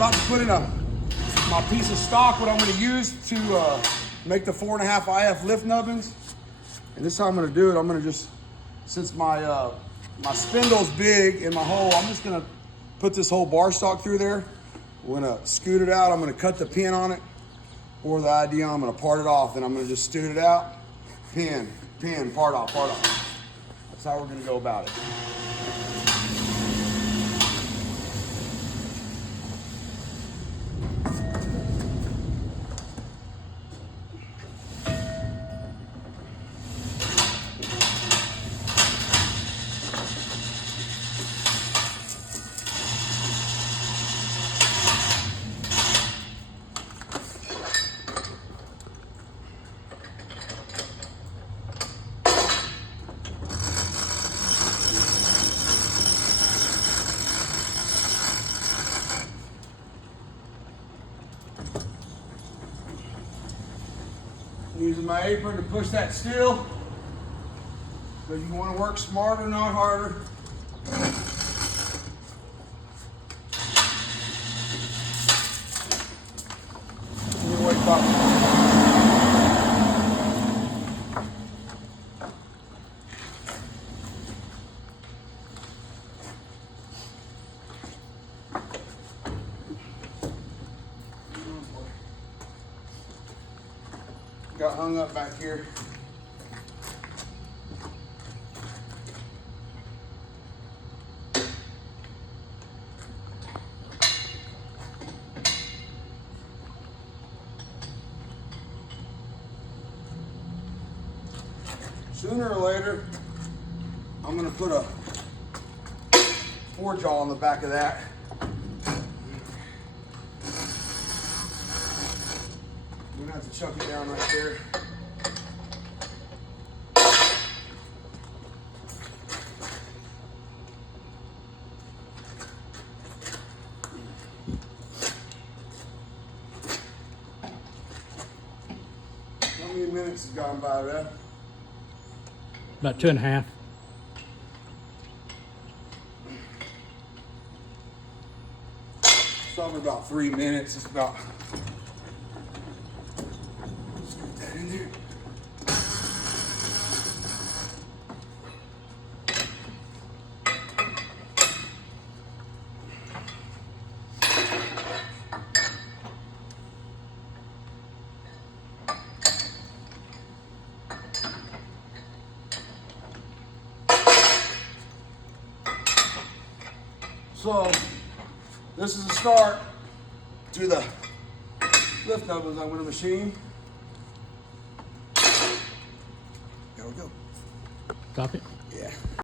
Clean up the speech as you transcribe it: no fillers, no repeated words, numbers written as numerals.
about to put in my piece of stock, what I'm going to use to make the 4.5 IF lift nubbins. And this is how I'm going to do it. I'm going to just, since my spindle's big in my hole, I'm just going to put this whole bar stock through there. We're going to scoot it out. I'm going to cut the pin on it. Or the idea, I'm going to part it off. Then I'm going to just scoot it out. Pin, part off, part off. That's how we're going to go about it. Using my apron to push that steel, because you want to work smarter, not harder. Got hung up back here. Sooner or later, I'm going to put a forge jaw on the back of that. I'm going to have to chuck it down right there. How many minutes has gone by, Rev? About 2.5. It's probably about 3 minutes. It's about. Let's get that in there. So, this is the start to the lift nubbins I'm going to machine. There we go. Stop it. Yeah.